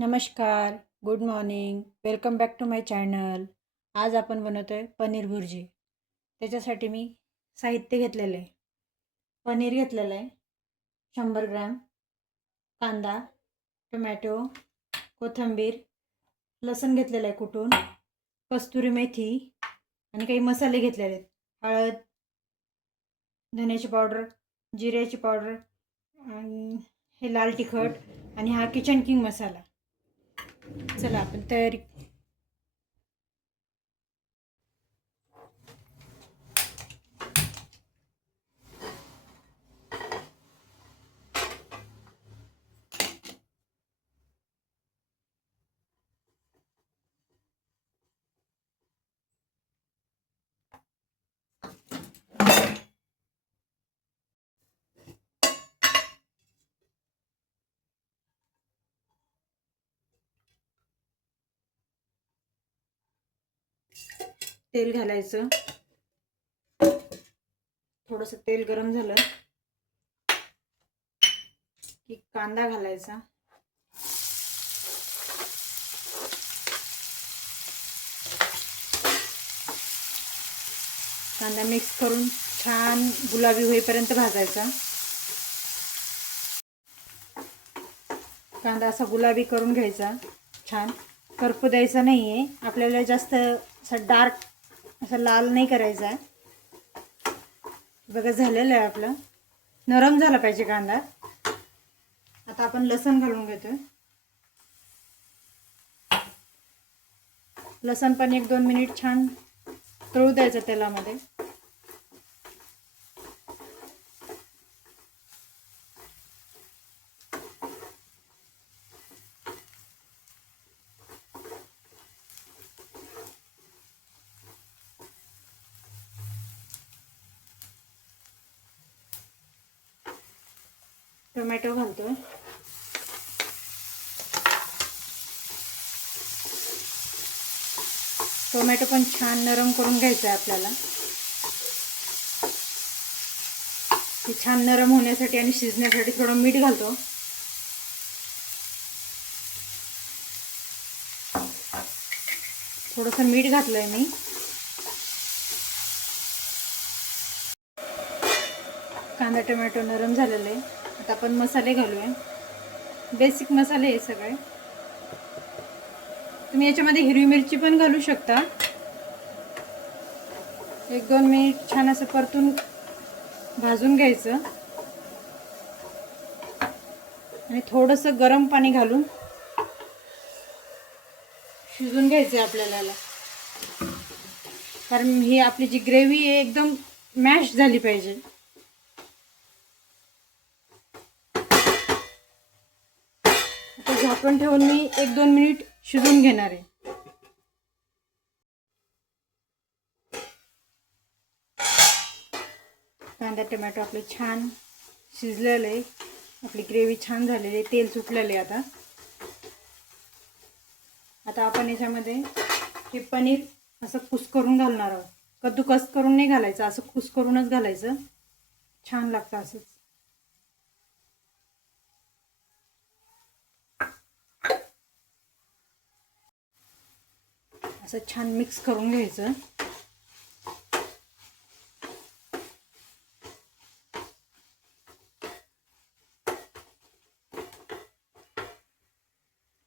नमस्कार, good morning, welcome back to my channel. आज आपण बनवतो आहे पनीर भुर्जी. त्याच्यासाठी मी साहित्य घेतलेलं आहे. पनीर घेतलेलं आहे 100 ग्रॅम, कांदा, टोमॅटो, कोथिंबीर, लसूण घेतलेलं आहे कुटून, कस्तुरी मेथी आणि काही मसाले घेतलेले आहेत. हळद, धन्याची पावडर, जिऱ्याची पावडर आणि हे लाल तिखट आणि हा किचन किंग मसाला. चला आपण तयारी. तेल घालायचं. थोडंसं तेल गरम झालं की कांदा घालायचा. कांदा मिक्स करून छान गुलाबी होईपर्यंत भाजायचा. कांदा असा गुलाबी करून घ्यायचा. छान करपू द्यायचा नाही आहे. आपल्याला जास्त असा डार्क असा लाल नाही करायचा आहे. बघा झालेलं आहे आपलं. नरम झाला पाहिजे कांदा. आता आपण लसूण घालून घेतोय. लसूण पण 1-2 मिनिट छान तळू द्यायचं तेलामध्ये. टोमॅटो घालतोय. टोमॅटो पण छान नरम करून घ्यायचं आहे आपल्याला. ते छान नरम होण्यासाठी आणि शिजण्यासाठी थोडं मीठ घालतो. थोडंसं मीठ घातलंय मी. कांदा टोमॅटो नरम झालेलं आहे. आता आपण मसाले घालूया. बेसिक मसाले हे सगळे. तुम्ही याच्यामध्ये हिरवी मिरची पण घालू शकता. 1-2 मिनिट छान असं परतून भाजून घ्यायचं आणि थोडंसं गरम पाणी घालून शिजून घ्यायचं आहे आपल्याला. कारण ही आपली जी ग्रेव्ही आहे एकदम मॅश झाली पाहिजे. आता झाकण ठेवून मी 1-2 मिनिट शिजून घेणार आहे. कांदा टोमॅटो आपले छान शिजलेलं आहे. आपली ग्रेव्ही छान झालेली आहे. तेल सुटलेलं आहे. आता आपण याच्यामध्ये हे पनीर असं कुस्करून घालणार आहोत. कद्दूकस करून नाही घालायचं, असं कुस्करूनच घालायचं. छान लागतं असंच. असं छान मिक्स करून घ्यायचं.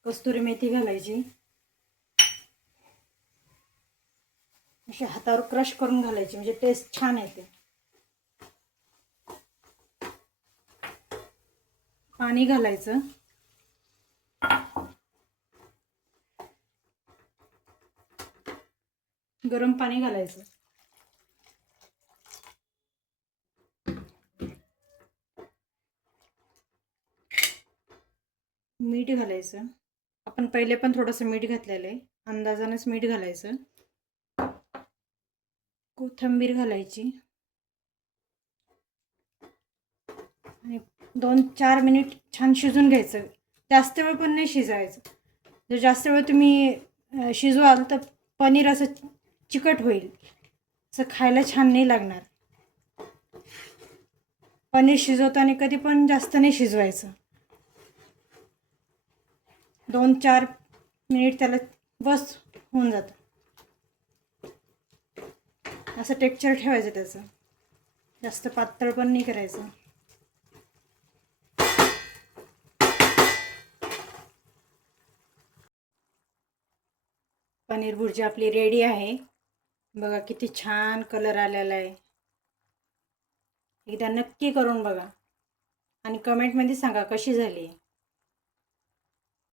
कस्तुरी मेथी घालायची. अशी हातावर क्रश करून घालायची म्हणजे टेस्ट छान येते. पाणी घालायचं. गरम पाणी घालायचं. मीठ घालायचं. आपण पहिले पण थोडंसं मीठ घातलेलं आहे. अंदाजानेच मीठ घालायचं. कोथिंबीर घालायची आणि 2-4 मिनिट छान शिजून घ्यायचं. जास्त वेळ पण नाही शिजवायचं. जर जास्त वेळ तुम्ही शिजवाल तर पनीर असं चिकट होईल. असं खायला छान नाही लागणार. पनीर शिजवताना कधी पण जास्त नाही शिजवायचं. 2-4 मिनिट त्याला बस होऊन जातं. असं टेक्स्चर ठेवायचं त्याचं, जास्त पातळ पण नाही करायचं. पनीर भुर्जी आपली रेडी आहे. बघा किती छान कलर आलेला आहे. एकदा नक्की करून बघा आणि कमेंटमध्ये सांगा कशी झाली.